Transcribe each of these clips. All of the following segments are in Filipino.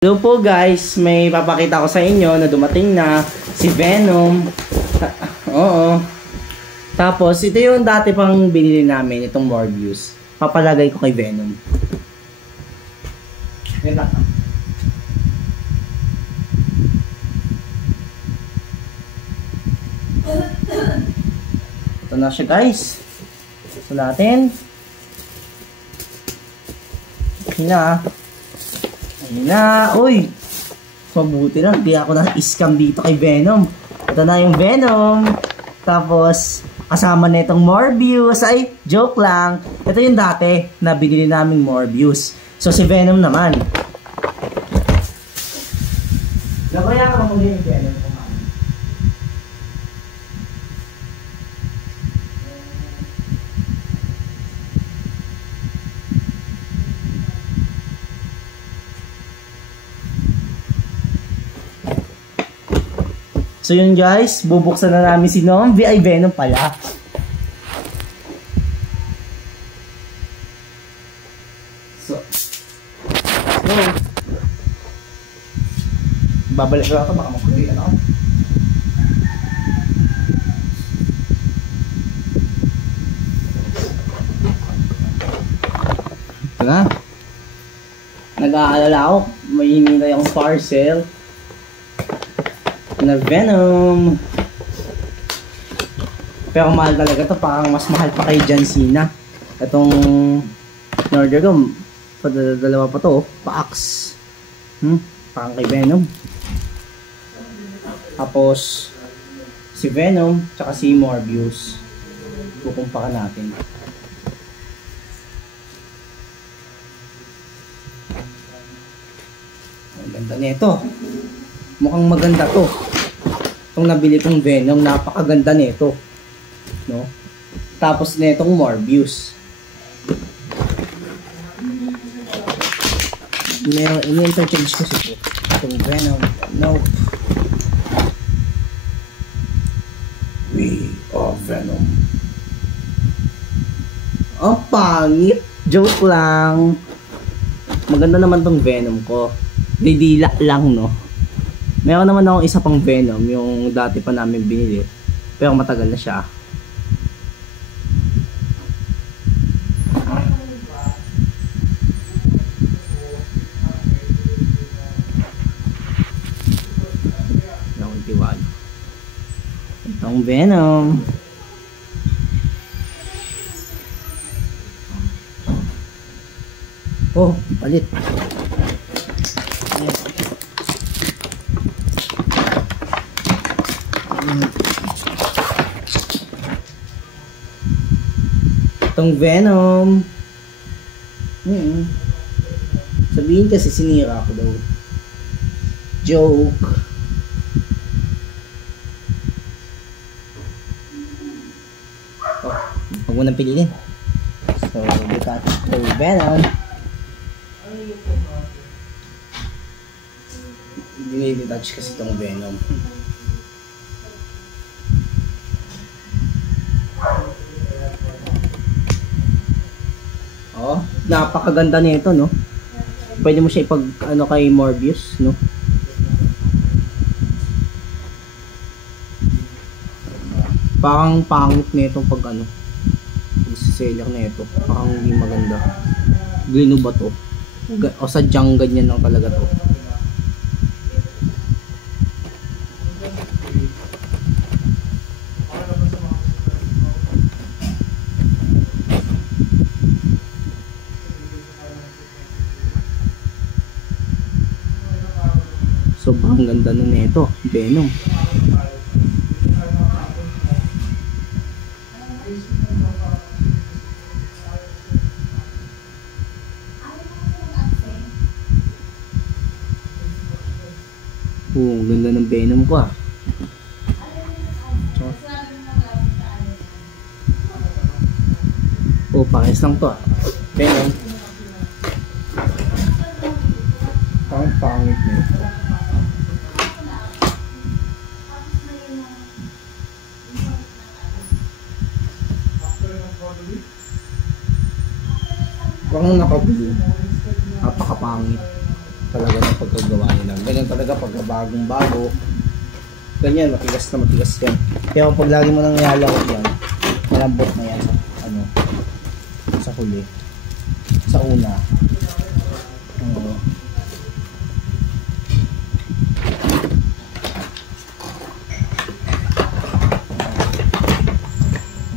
Hello po guys, may papakita ko sa inyo na dumating na si Venom. Oo. Tapos ito yung dati pang binili namin, itong Morbius. Papalagay ko kay Venom. Yan lang. Ito na siya guys. Sulatin. Okay na. Ayun na, uy! Mabuti lang, di ako na-scam dito kay Venom. Ito na yung Venom. Tapos, kasama na itong Morbius. Ay, joke lang. Ito yung dati na binili naming Morbius. So, si Venom naman. Gabaya ka muna yung Venom. So yun guys, bubuksan na namin si Nombi. Ay, Venom pala. So babalik lang ako, baka makulihan ako. Ito na. Nag-aalala ako, may hinintay akong parcel na Venom. Pero mahal talaga to, parang mas mahal pa kay John Cena. Itong order ko, dalawa pa to, pa-ax. Parang kay Venom. Tapos si Venom tsaka si Morbius. Kukumpakan natin. Ang ganda nito. Mukhang maganda to. Itong nabili kong Venom, napakaganda nito. No? Tapos netong Morbius. Meron, ini-interchange ko siya. Itong Venom. No. We are Venom. Oh, pangit. Joke lang. Maganda naman tong Venom ko. Didila lang, no? Meron naman akong isa pang Venom, yung dati pa namin binili. Pero matagal na siya. Nakong tiwala. Itong Venom. Oh, palit. Itong Venom. Sabihin kasi sinira ko daw. Joke. Oh, huwag mo nang piliin. So, bukat itong Venom. Dinidetach kasi itong Venom. Oh, napakaganda nito, no? Pwede mo siya ipag ano kay Morbius, no? Parang pangit nito pag ano. Seller nito, parang hindi maganda. Glino ba to? O sadyang ganyan lang talaga to. Sobrang ganda na nito, Venom. Oh, ganda ng Venom ko ah. Oh, pakis lang to ah. Venom. Parang pangit nito. Parang nakabili. Napakapangit talaga. pagkagawa nila. Ganyan talaga pagka bagong bago. Ganyan, matigas na matigas yan. Kaya pag lagi mo nang ilalawag yan, malambot na yan sa, ano, sa huli. Sa una.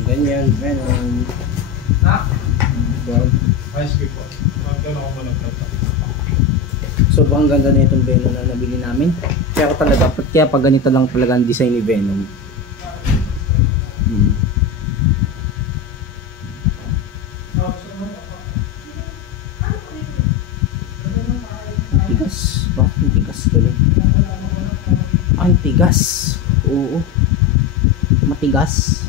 Ganyan, Venom. Ice cream po. Magkano ako malagkata. Sobrang ganda na itong Venom na nabili namin. Kaya pag ganito lang talaga ang design ni Venom. Tigas. Bakit tigas tuloy? Ang tigas. Oo. Matigas.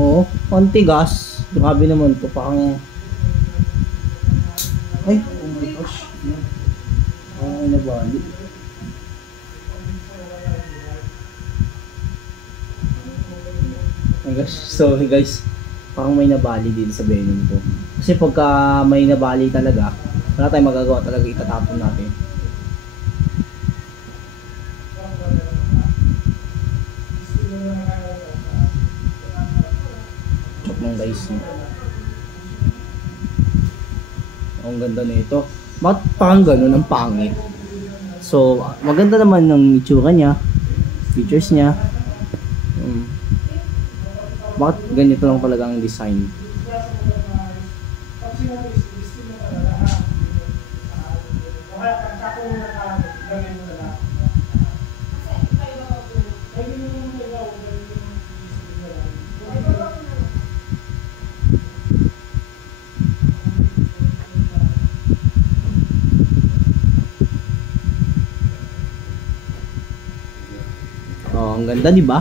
Oo, ang tigas. Grabe naman to, parang ay, oh my gosh. Ay, nabali. Oh my gosh. So, guys, parang may nabali din sa Venom ko. Kasi pagka may nabali talaga, wala tayong magagawa talaga, itatapon natin. Guys, ang ganda na ito. Bakit parang ganun ang pangit? So, maganda naman ng itsura niya, features niya. Bakit ganito lang talaga ang design? Oh, ang ganda, di ba?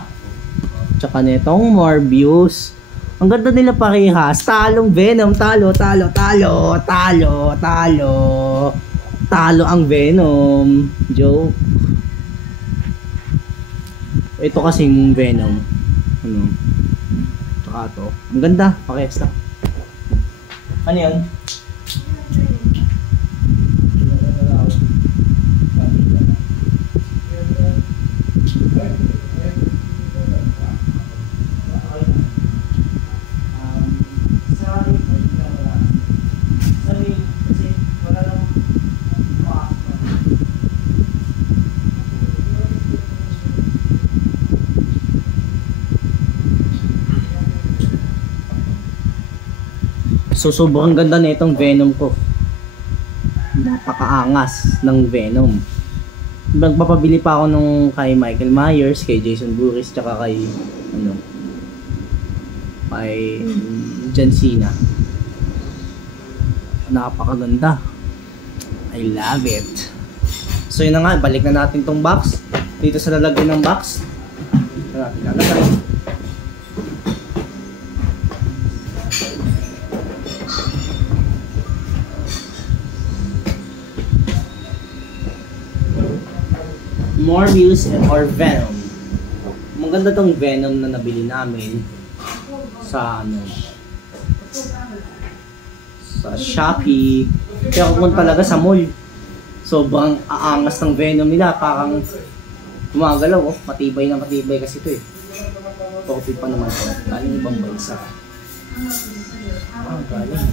Tsaka nitong Morbius. Ang ganda nila parehas. Talong Venom, talo, talo, talo, talo, talo. Talo ang Venom. Joke. Ito kasing Venom. Ano? Tsaka to. Ang ganda, parehas lang. Ano yan? So sobrang ganda na itong Venom ko. Napakaangas ng Venom. Magpapabili pa ako nung kay Michael Myers, kay Jason Voorhees, tsaka kay kay John Cena. Napakaganda. I love it. So yun na nga, balik na natin tong box. Dito sa lalagyan ng box. Ito natin lalagay. Morbius or Venom. Maganda tong Venom na nabili namin sa sa Shopee. Kaya kung talaga sa mall, sobrang aangas ng Venom nila, parang gumagalaw. Matibay na matibay kasi ito eh. Copy pa naman ito. Galing ibang bansa. Galing.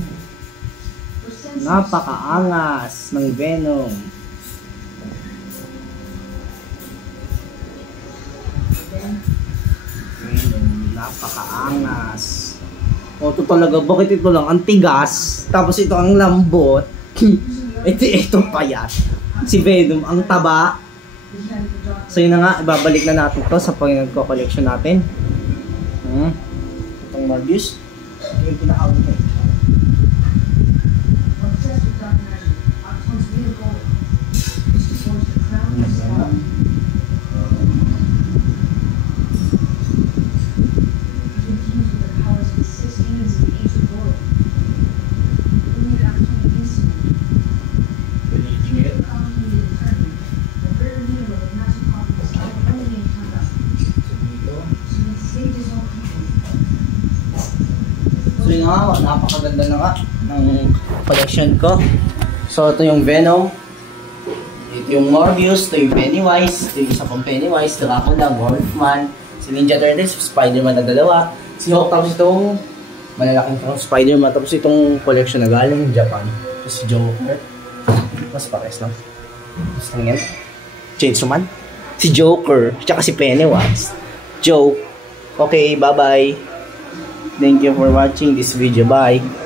Napakaangas ng Venom. Napakaangas. O ito talaga, bakit ito lang ang tigas, tapos ito ang lambot. ito payat. Si Venom ang taba. So yun na nga, ibabalik na natin to sa pag-collection natin. Itong Morbius, yung pinaka-out na ito. So yun nga, napakaganda na nga ng collection ko. So, ito yung Venom. Ito yung Morbius. Ito yung Pennywise. Ito yung isa pang Pennywise. Dracula, Wolfman. Si Ninja Turtles. Spider-Man na dalawa. Si Hulk. Tapos itong malalaking Spider-Man. Tapos itong collection na galing Japan. Tapos si Joker. Mas pares lang. Tapos lang yan. Chainsaw Man. Si Joker. Tsaka si Pennywise. Joke. Okay, bye-bye. Thank you for watching this video. Bye.